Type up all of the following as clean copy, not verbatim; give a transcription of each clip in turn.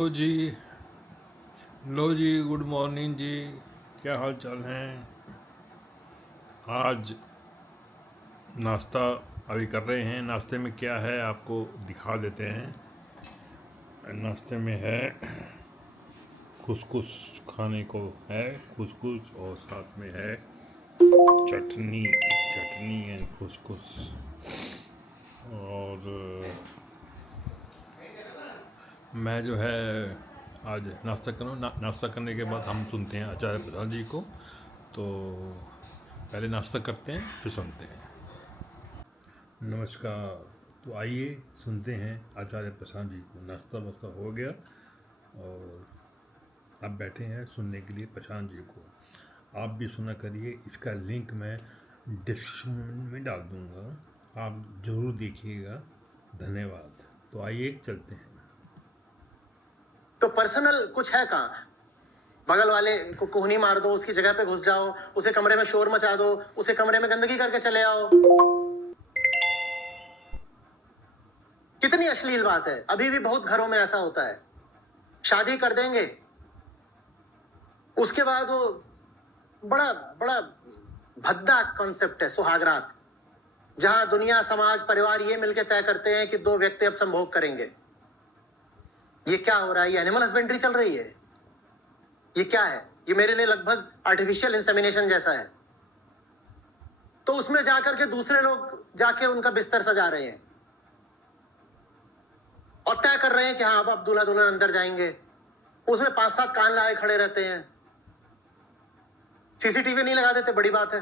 लो जी। लो जी, good morning जी। क्या हाल चाल हैं? आज नाश्ता अभी कर रहे हैं। नाश्ते में क्या है आपको दिखा देते हैं। नाश्ते में है खुसखुस, खाने को है खुसखुस, और साथ में है चटनी चटनी एंड खुसखुस। और मैं जो है आज नाश्ता करूँ नाश्ता करने के बाद हम सुनते हैं आचार्य प्रसाद जी को। तो पहले नाश्ता करते हैं फिर सुनते हैं। नमस्कार। तो आइए सुनते हैं आचार्य प्रसाद जी को। नाश्ता वास्ता हो गया और आप बैठे हैं सुनने के लिए प्रशांत जी को। आप भी सुना करिए। इसका लिंक मैं डिस्क्रिप्शन में डाल दूँगा, आप ज़रूर देखिएगा। धन्यवाद। तो आइए चलते हैं। तो पर्सनल कुछ है कहाँ? बगल वाले को कोहनी मार दो, उसकी जगह पे घुस जाओ, उसे कमरे में शोर मचा दो, उसे कमरे में गंदगी करके चले आओ। कितनी अश्लील बात है। अभी भी बहुत घरों में ऐसा होता है। शादी कर देंगे, उसके बाद वो बड़ा बड़ा भद्दा कॉन्सेप्ट है सुहागरात, जहां दुनिया, समाज, परिवार ये मिलकर तय करते हैं कि दो व्यक्ति अब संभोग करेंगे। ये क्या हो रहा है? ये एनिमल हस्बेंड्री चल रही है। ये क्या है? ये मेरे लिए लगभग आर्टिफिशियल इंसेमिनेशन जैसा है। तो उसमें जाकर के दूसरे लोग जाके उनका बिस्तर सजा रहे हैं और तय कर रहे हैं कि हाँ अब आप दूल्हा दुल्हन अंदर जाएंगे। उसमें 5-7 कान लगाए खड़े रहते हैं। सीसीटीवी नहीं लगा देते, बड़ी बात है।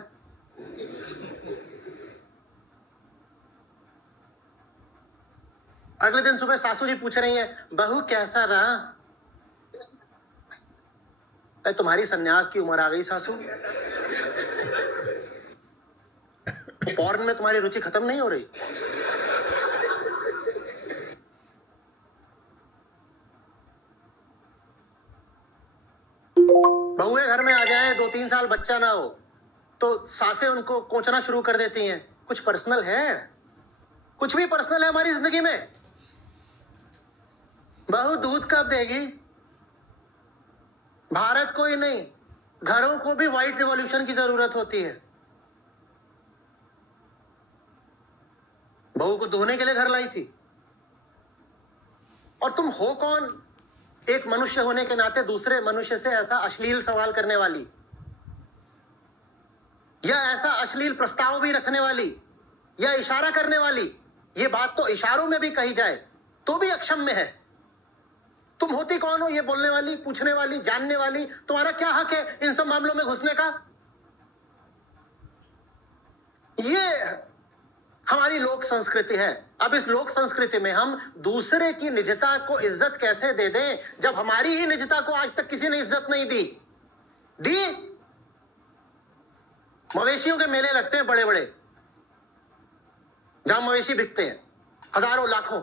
अगले दिन सुबह सासू जी पूछ रही हैं, बहू कैसा रहा? तुम्हारी सन्यास की उम्र आ गई सासू। पॉर्न में तुम्हारी रुचि खत्म नहीं हो रही? बहुएं घर में आ जाए, 2-3 साल बच्चा ना हो तो सासें उनको कोचना शुरू कर देती हैं। कुछ पर्सनल है? कुछ भी पर्सनल है हमारी जिंदगी में? बहू दूध कब देगी? भारत को ही नहीं, घरों को भी व्हाइट रिवॉल्यूशन की जरूरत होती है। बहू को धोने के लिए घर लाई थी। और तुम हो कौन एक मनुष्य होने के नाते दूसरे मनुष्य से ऐसा अश्लील सवाल करने वाली, या ऐसा अश्लील प्रस्ताव भी रखने वाली, या इशारा करने वाली? ये बात तो इशारों में भी कही जाए तो भी अक्षम्य है। तुम होती कौन हो ये बोलने वाली, पूछने वाली, जानने वाली? तुम्हारा क्या हक है इन सब मामलों में घुसने का? ये हमारी लोक संस्कृति है। अब इस लोक संस्कृति में हम दूसरे की निजता को इज्जत कैसे दे दें, जब हमारी ही निजता को आज तक किसी ने इज्जत नहीं दी। मवेशियों के मेले लगते हैं बड़े बड़े, जहां मवेशी बिकते हैं हजारों लाखों।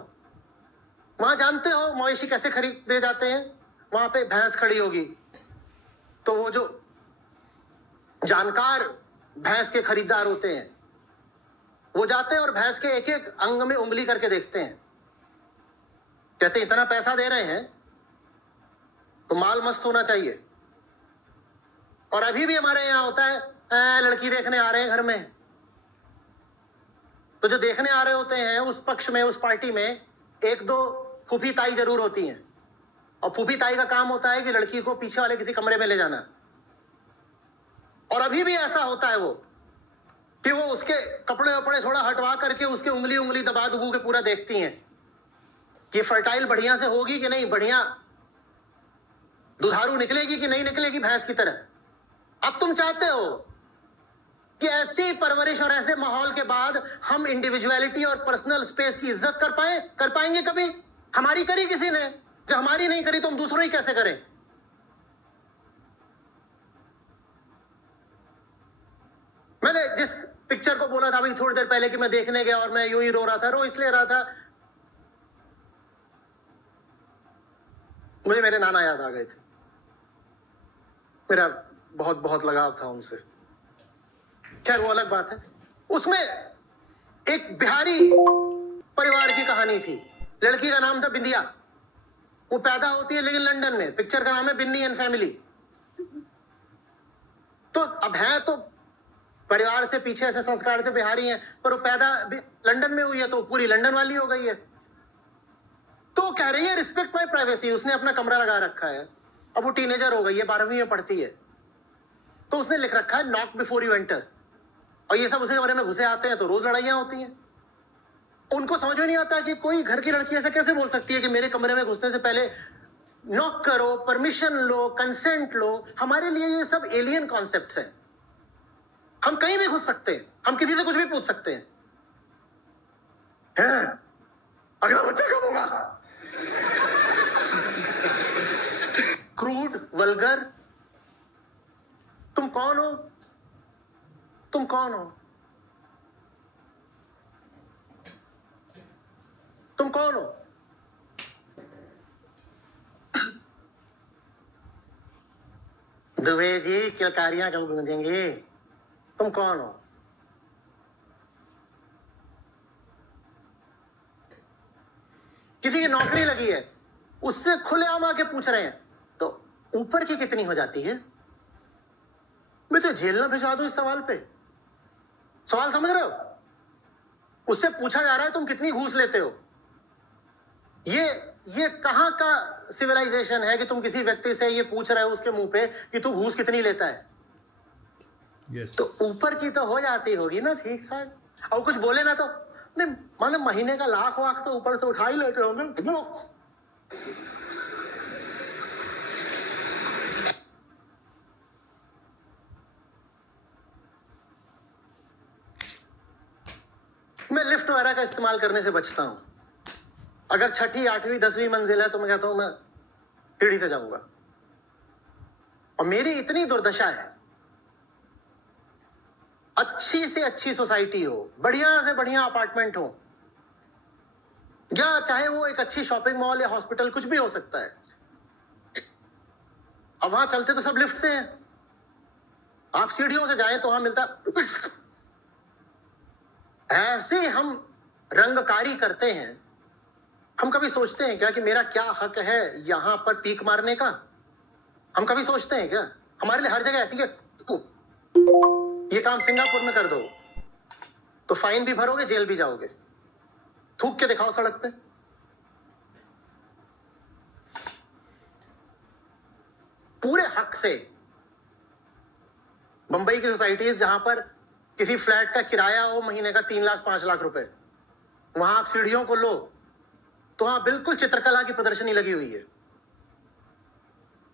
वहां जानते हो मवेशी कैसे खरीदे जाते हैं? वहां पे भैंस खड़ी होगी तो वो जो जानकार भैंस के खरीदार होते हैं वो जाते हैं और भैंस के एक एक अंग में उंगली करके देखते हैं। कहते हैं इतना पैसा दे रहे हैं तो माल मस्त होना चाहिए। और अभी भी हमारे यहां होता है, लड़की देखने आ रहे हैं घर में, तो जो देखने आ रहे होते हैं उस पक्ष में, उस पार्टी में 1-2 फूफी ताई जरूर होती हैं। और फूफी ताई का काम होता है कि लड़की को पीछे वाले किसी कमरे में ले जाना। और अभी भी ऐसा होता है वो कि वो उसके कपड़े वपड़े थोड़ा हटवा करके उसके उंगली उंगली दबा दबू के पूरा देखती हैं कि फर्टाइल बढ़िया से होगी कि नहीं, बढ़िया दुधारू निकलेगी कि नहीं निकलेगी भैंस की तरह। अब तुम चाहते हो कि ऐसी परवरिश और ऐसे माहौल के बाद हम इंडिविजुअलिटी और पर्सनल स्पेस की इज्जत कर पाएंगे कभी? हमारी करी किसी ने? जब हमारी नहीं करी तो हम दूसरों ही कैसे करें? मैंने जिस पिक्चर को बोला था अभी थोड़ी देर पहले कि मैं देखने गया और मैं यूं ही रो रहा था, रो इसलिए रहा था, मुझे मेरे नाना याद आ गए थे। मेरा बहुत बहुत लगाव था उनसे। खैर वो अलग बात है। उसमें एक बिहारी परिवार की कहानी थी। लड़की का नाम था बिंदिया। वो पैदा होती है लेकिन लंदन में, पिक्चर का नाम है बिन्नी एंड फैमिली। तो अब है तो परिवार से पीछे ऐसे संस्कार से बिहारी हैं, पर वो पैदा लंदन में हुई है तो पूरी लंदन वाली हो गई है। तो कह रही है रिस्पेक्ट माई प्राइवेसी। उसने अपना कमरा लगा रखा है, अब वो टीनेजर हो गई है, 12वीं में पढ़ती है, तो उसने लिख रखा है नॉक बिफोर यू एंटर। और ये सब उसके कमरे में घुसे आते हैं तो रोज लड़ाइयां होती हैं। उनको समझ में नहीं आता कि कोई घर की लड़की ऐसा कैसे बोल सकती है कि मेरे कमरे में घुसने से पहले नॉक करो, परमिशन लो, कंसेंट लो। हमारे लिए ये सब एलियन कॉन्सेप्ट्स हैं। हम कहीं भी घुस सकते हैं, हम किसी से कुछ भी पूछ सकते हैं। अगला बच्चा कब होगा? Crude, vulgar. तुम कौन हो? तुम कौन हो? तुम कौन हो? दुबे जी, किलकारियां कब गूंजेंगी? तुम कौन हो? किसी की नौकरी लगी है, उससे खुलेआम आके पूछ रहे हैं, तो ऊपर की कितनी हो जाती है? मैं तो जेल ना भिजवा दूं इस सवाल पे। सवाल समझ रहे हो? उससे पूछा जा रहा है तुम कितनी घूस लेते हो। ये कहां का सिविलाइजेशन है कि तुम किसी व्यक्ति से ये पूछ रहे हो उसके मुंह पे कि तू घूस कितनी लेता है? yes. तो ऊपर की तो हो जाती होगी ना ठीक ठाक। और कुछ बोले ना तो नहीं, मतलब महीने का लाख वाख तो ऊपर से उठा ही लेते होंगे। मैं लिफ्ट वगैरह का इस्तेमाल करने से बचता हूं। अगर 6ठी, 8वीं, 10वीं मंजिल है तो मैं कहता हूं मैं सीढ़ी से जाऊंगा। और मेरी इतनी दुर्दशा है, अच्छी से अच्छी सोसाइटी हो, बढ़िया से बढ़िया अपार्टमेंट हो, या चाहे वो एक अच्छी शॉपिंग मॉल या हॉस्पिटल, कुछ भी हो सकता है, अब वहां चलते तो सब लिफ्ट से हैं। आप सीढ़ियों से जाएं तो वहां मिलता ऐसे हम रंगकारी करते हैं। हम कभी सोचते हैं क्या कि मेरा क्या हक है यहां पर पीक मारने का? हम कभी सोचते हैं क्या? हमारे लिए हर जगह ऐसी है, ये काम सिंगापुर में कर दो तो फाइन भी भरोगे, जेल भी जाओगे। थूक के दिखाओ सड़क पे। पूरे हक से मुंबई की सोसाइटीज जहां पर किसी फ्लैट का किराया हो महीने का 3 लाख 5 लाख रुपए, वहां आप सीढ़ियों को लो तो वहां बिल्कुल चित्रकला की प्रदर्शनी लगी हुई है।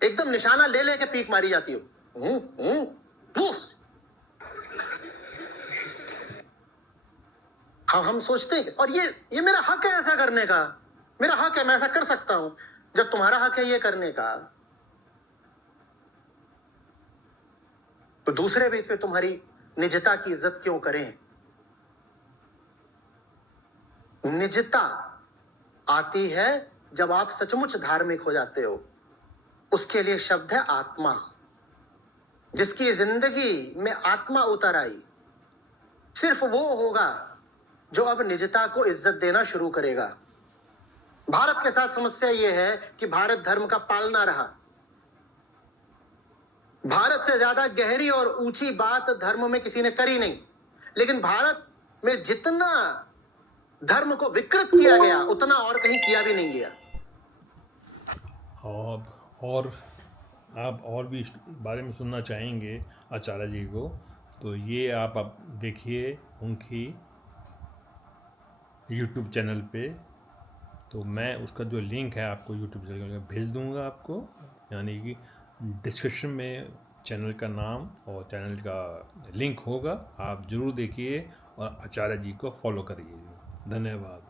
एकदम निशाना ले लेके पीक मारी जाती हो। हम सोचते हैं और ये मेरा हक है ऐसा करने का। मेरा हक है, मैं ऐसा कर सकता हूं। जब तुम्हारा हक है ये करने का, तो दूसरे भी फिर तुम्हारी निजता की इज्जत क्यों करें? निजता आती है जब आप सचमुच धार्मिक हो जाते हो। उसके लिए शब्द है आत्मा। जिसकी जिंदगी में आत्मा उतर आई, सिर्फ वो होगा जो अब निजता को इज्जत देना शुरू करेगा। भारत के साथ समस्या यह है कि भारत धर्म का पालना रहा। भारत से ज्यादा गहरी और ऊंची बात धर्म में किसी ने करी नहीं। लेकिन भारत में जितना धर्म को विकृत किया गया उतना और कहीं किया भी नहीं गया। और आप और भी इस बारे में सुनना चाहेंगे आचार्य जी को, तो ये आप देखिए उनकी यूट्यूब चैनल पे। तो मैं उसका जो लिंक है आपको यूट्यूब चैनल में भेज दूंगा आपको, यानी कि डिस्क्रिप्शन में चैनल का नाम और चैनल का लिंक होगा। आप ज़रूर देखिए और आचार्य जी को फॉलो करिए। धन्यवाद।